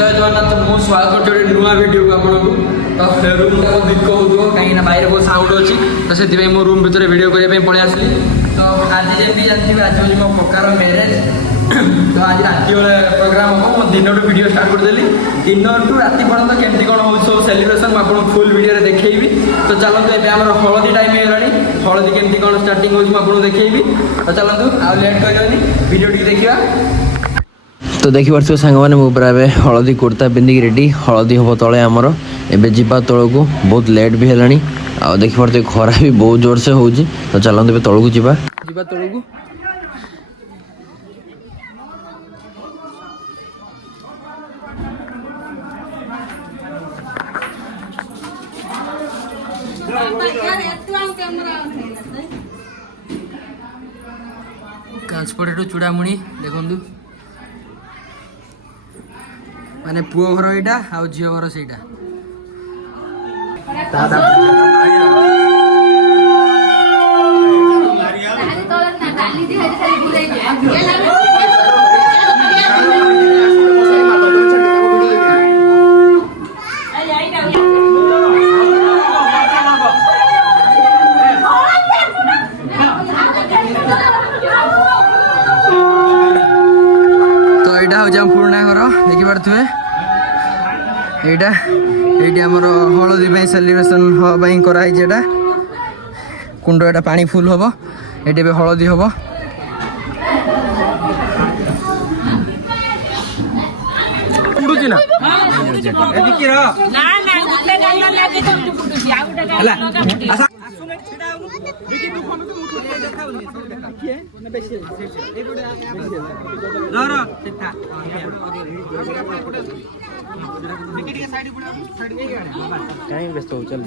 जय जगन्नाथ मु स्वागत करते नुआ वीडियो को आपको तो रूम टा दिक्क हो कहीं बाहर बहुत साउंड अच्छी तो से मो रूम भीतर वीडियो करने पलि आसली तो आज जमी जानते आज हूँ मो ककार मैरेज तो आज राति वाले प्रोग्राम हम मो दिन वीडियो स्टार्ट करदेली दिन टू राति पर्यटन केमती कौन हो सब सेलिब्रेशन मुझे फुल वीडियो देखी तो चलते ए हलदी टाइम हो हलदी केमती कौन स्टार्टिंग हो देखी तो चलतु आ लेट कर वीडियो टी देखा तो देखिपार सांग मैंने मुझे हलदी कुर्ता पिंधिक रेडी हलदी हम तले आमर एवं जीवा तौल को बहुत लेट भी है आ देखिपार खरा भी बहुत जोर से हो तो चलते तौल को जीवा तौल को कांचपटे चूड़ामुणी देखु माने पुओ घर यहाँ आ झील घर से तो यहाँ हूँ पुराणा घर देखिपे ये आमर हलदी सेलिब्रेशन हाँ कराई कुंड एटा पानी फुल हम ये हलदी हम कहीं व्यस्त हो चल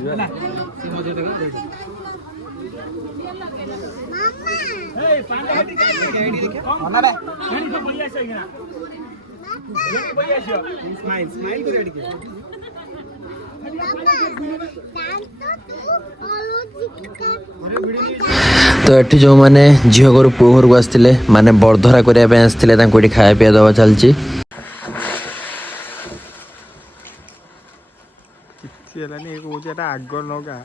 तो ये जो मैंने झील घर पुओ घर को आसते माने बरधरा करने आसते खाया पीया दवा चलती आग लगा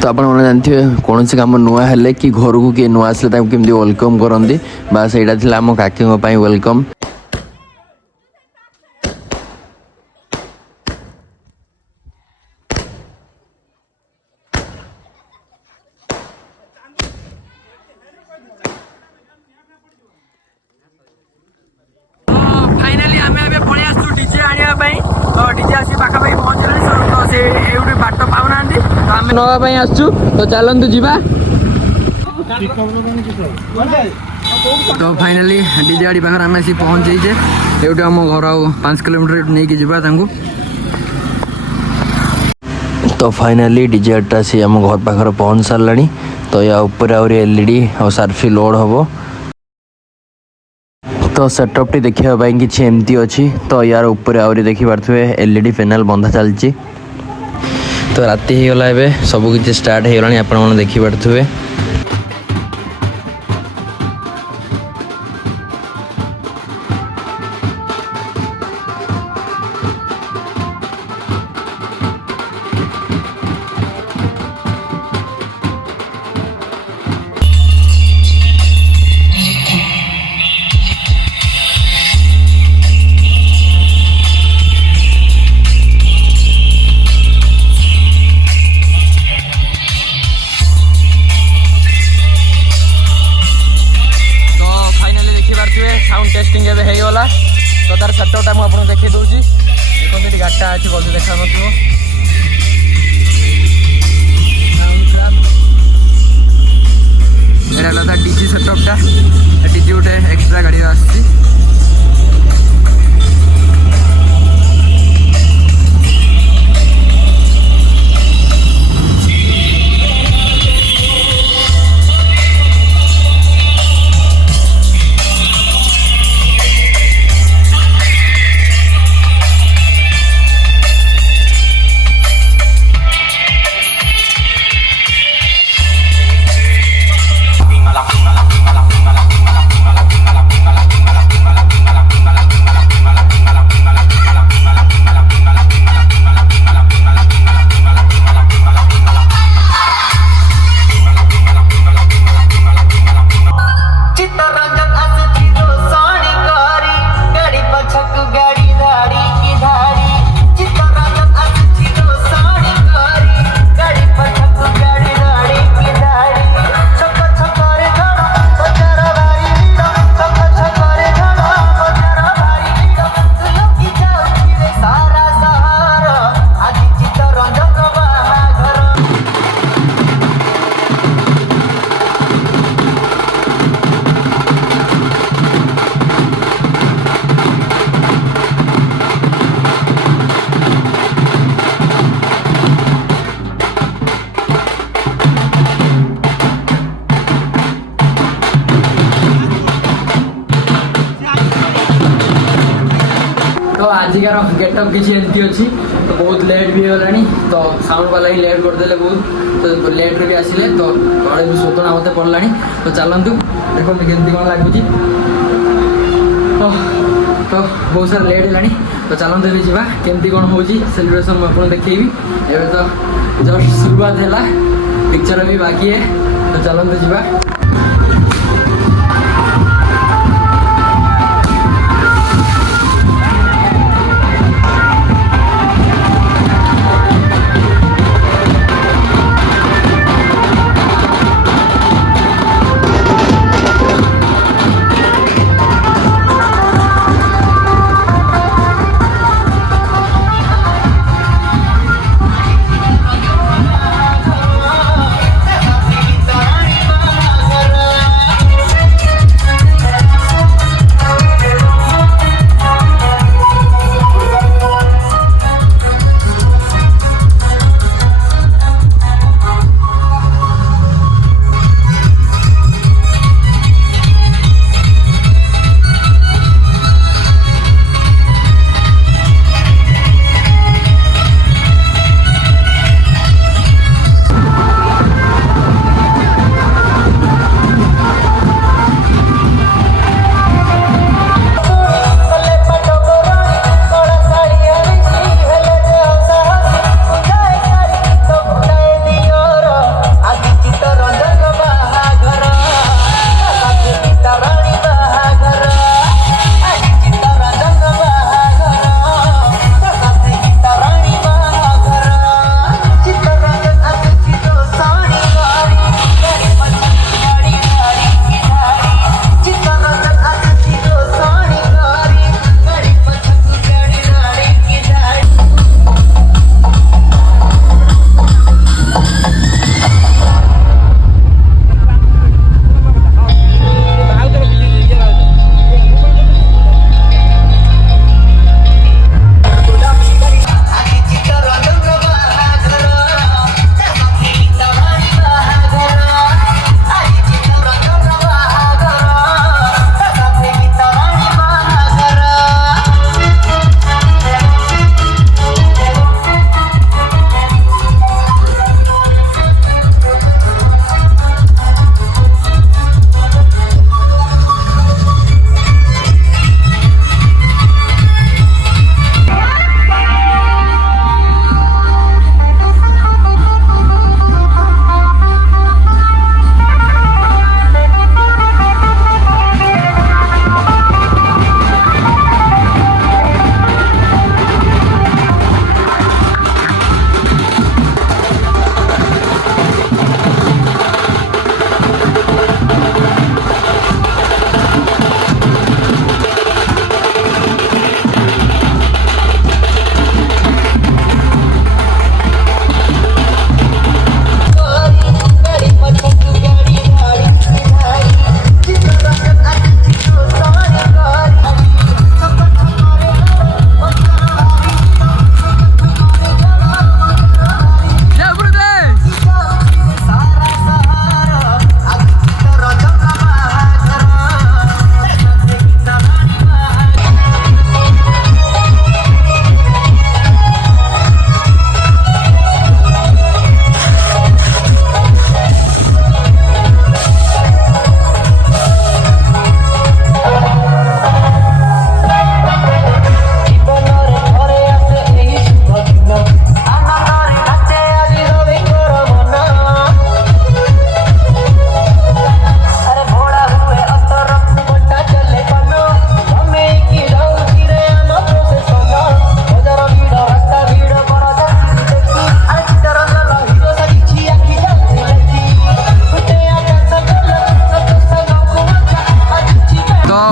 तो आप जानते हैं कौन सी कम नुआ है कि घर को किए नुआ आसे केमती वेलकम करती बास यहाँ आम काकी वेलकम फाइनाली आम पलि आसु डीजे आने तो डीजे आसी पाखापाखि पहुँचल तो से बाट पाऊना तो आम नापी आसु तो चलतु जीवा तो फाइनाली डीजे गाड़ी पाखे आम आसी पहुँचे ये आम घर 5 किलोमीटर नहीं कि जीवा तो फाइनाली डीजे गाड़ी सी आम घर पाखे पहुँच सारा तो या ऊपर आहरी एलईडी और सार्फी लोड हम तो सेटअप टी देखापी किसी एमती अच्छी तो यार ऊपर आहरी देखिपे एलईडी पैनल बंधा चलती तो राति हो गला सब किसी स्टार्ट हो गला आपण देखिपे साउंड टेस्टिंग होगा तो तार सेटअपटा मुझे देखी दूसरी देखते गाड़िटा अच्छी भले देखा ना डीजी सेटअपटा डीजी गोटे एक्सट्रा गाड़ी आसी आजिकार गेटअप किसी एमती अच्छी तो बहुत लेट भी होलानी तो साउंड वाला ही लेट करदे बहुत तो लेट्रे भी आसिले तो घरे भी सोतना मत पड़लानी तो चलतु देखो केमती कौन लगुच तो बहुत सारा लेट है तो चलते भी जावा केमती कौन हो सेलिब्रेशन मुझे देखी एवं तो जस्ट शुरुआत है पिक्चर भी बाकी है तो चलते जावा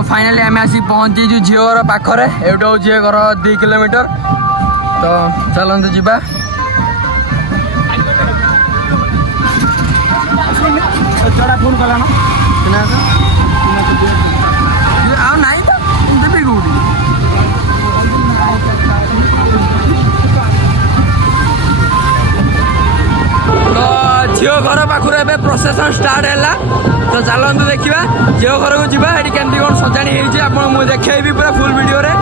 फाइनाली आम आसी पहुँची झील घर पाखे एवटा हूँ झील घर 2 किलोमीटर तो चलते जीवा फोन कला नाई तो देवी कौटी तो झील घर पाखर ए प्रोसेसन स्टार्ट है तो चलते देखा झील घर को जावा ये केमती कौन सजाणी होती आपको मुझे देखी पूरा फुल वीडियो रे।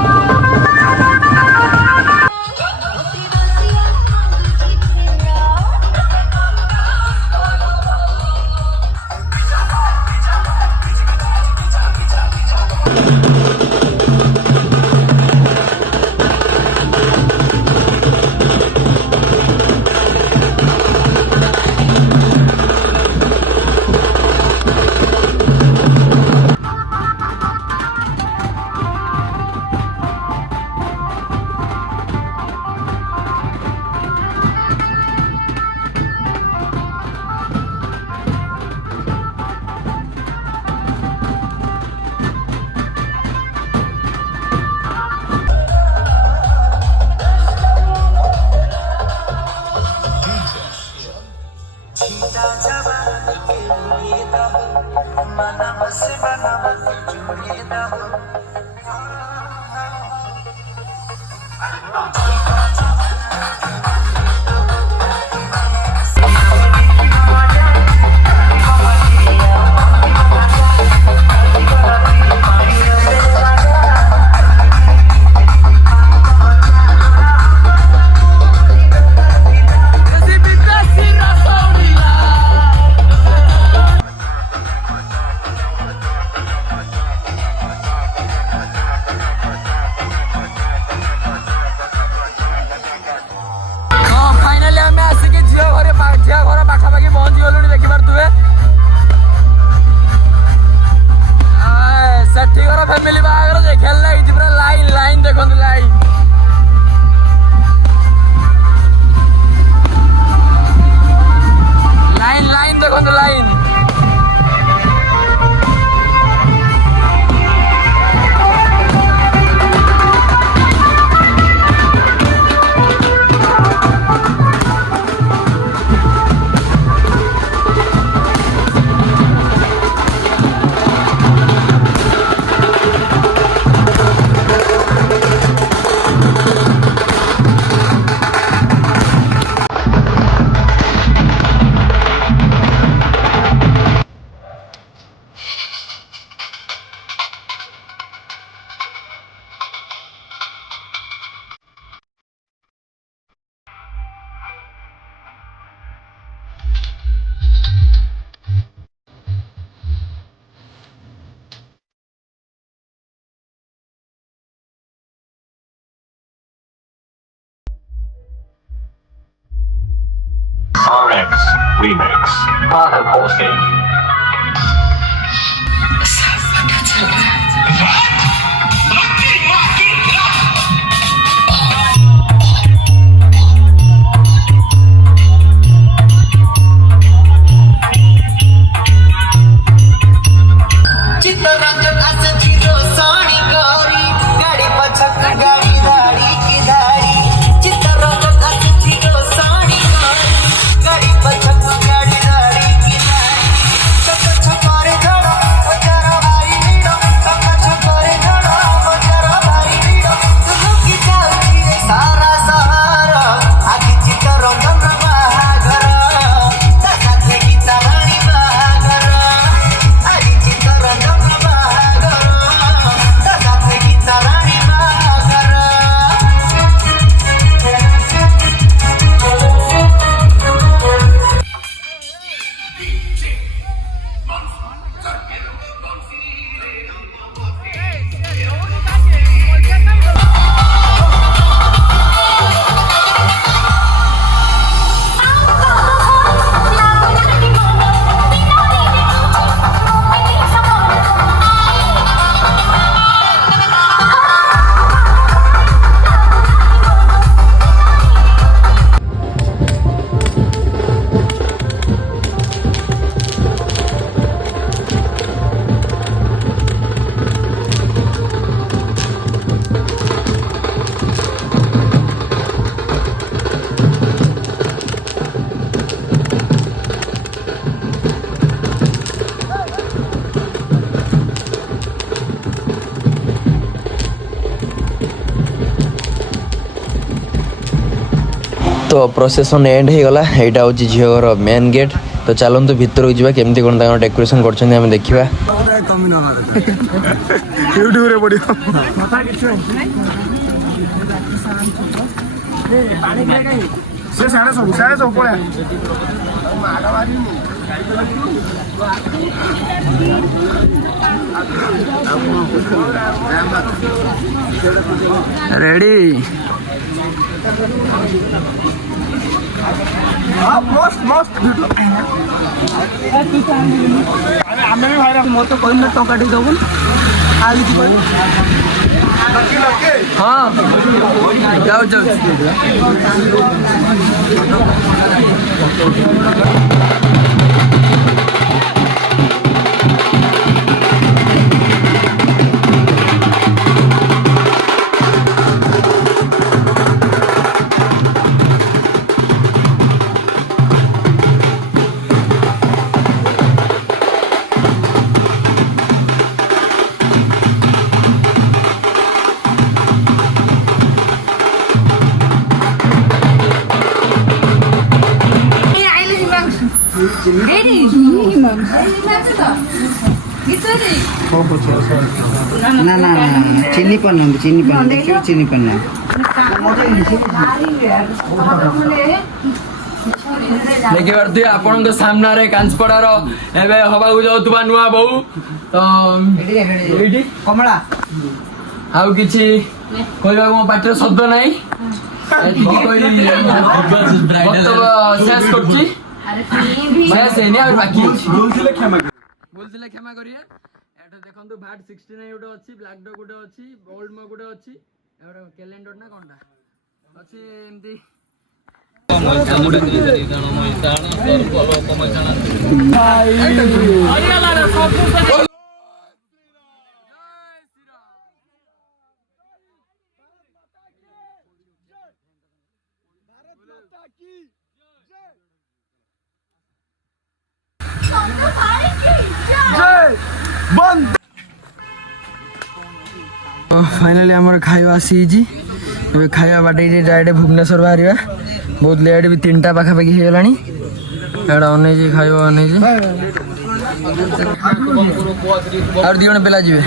फाइनाली आम आसिक झील घर पाखापाखि पहुँची गलुणी देखिपे सेठी घर फैमिली बाहर देखा लगी पूरा लाइन लाइन देखो लाइन लाइन लाइन देखो line RX Remix. Father posting. Chittaranjan असं झिरो साणी गौरी गाडी पछक गाडी धाडी की धाडी चित्तरंजन असं झिरो साणी गौरी गाडी पछक गाडी धाडी की धाडी छक छकारे झडा बजारा भाई नीडो छक छकारे झडा बजारा भाई नीडो सुखी जाऊची रे सारा सहारा आधी चित्तरंजन बाहागर साथे गीता राणी बाहागर आधी चित्तरंजन तो प्रोसेसन एंड हो गला एटा हूँ झील घर मेन गेट तो चलतु भितर जावा केमती कौन डेकोरेशन कर देखा यूट्यूब रे पड़ियो से साढ़े सब पड़ा रेडी मस्त मस्त अरे आमे भी भाई मो तो कोई टका टी दबन आ हाँ जाओ जाओ ନା ନା ଚିନି ପାରୁନାହାନ୍ତି ଦେଖିବେ ଚିନି ପାରୁନାହାନ୍ତି ଦେଖିପାରୁଥିବେ ଆପଣଙ୍କ ସାମ୍ନାରେ କାଞ୍ଚପଡ଼ାର ଏବେ ହବାକୁ ଯାଉଥିବା ନୂଆ ବୋହୂ ତ ଏଇଠି କମଳା ଆଉ କିଛି କହିବାକୁ ମୋ ପାଟିର ଶବ୍ଦ ନାହିଁ ଏତିକି କହି ବକ୍ତବ୍ୟ ଶେଷ କରୁଛି ଶେଷ ହେଇନି ଆହୁରି ବାକି ଅଛି ଭୁଲଥିଲେ କ୍ଷମା କରିବେ ଏଠି ଦେଖନ୍ତୁ ଭାଟ 69 ଗୋଟେ ଅଛି ବ୍ଲାକ୍ ଡଗ୍ ଗୋଟେ ଅଛି ଓଲ୍ଡ ମଗ ଗୋଟେ ଅଛି ଏହାର କ୍ୟାଲେଣ୍ଡର ନା କଣଟା ଅଛି ଏମିତି फाइनाली आमर खाଇବା ଆସିଛି ଏବେ ଖାଇବା ବାଟେଇ ଡାଇରେକ୍ଟ ଭୁବନେଶ୍ୱର ବାହାରିବା ବହୁତ ଲେଟ୍ ବି 3ଟା ପାଖାପାଖି ହେଇଗଲାଣି ଏଇଟା ଅନେଇଛି ଖାଇବା ଅନେଇଛି ଆଉ 2 ଜଣ ପିଲା ଯିବେ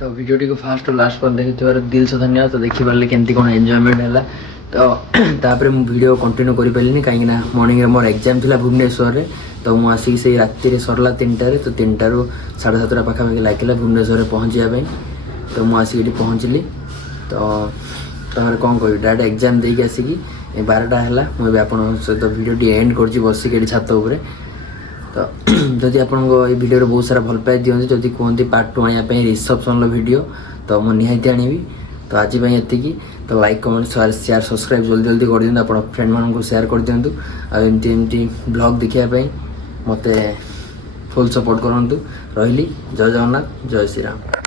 तो वीडियो को फास्ट और लास्ट पर देखिथिबार दिल से धन्यवाद। तो देखि पारले केमती कोन एन्जॉयमेंट हैला तो तापर मु वीडियो कंटिन्यू करि पालिनी काहे ना मॉर्निंग रे मोर एग्जाम थिला भुवनेश्वर रे तो मु आसी से राति रे सरला 3टा रे तो 3टा रु 7:30 पाखा पाखी लागिला भुवनेश्वर रे पहुंचिया पे तो मु आसी एठी पहुंचली तो तमरे कोन कहि डायरेक्ट एग्जाम देके आसी की 12टा हैला मु बे आपन सहित वीडियो टी एंड करछि बसी के छात ऊपर तो जदि आपको ये वीडियो बहुत सारा भल पाई दिखते जदि कहते पार्ट 2 आने रिसेप्शन वीडियो तो मुझे निहाती आनी तो आज ये तो लाइक कमेंट शेयर सब्सक्राइब जल्दी जल्दी कर दिखाँ आप फ्रेंड मान शेयर कर दिंतु आमती ब्लॉग देखापी मत फुल सपोर्ट करूँ रही जय जगन्नाथ जय श्री राम।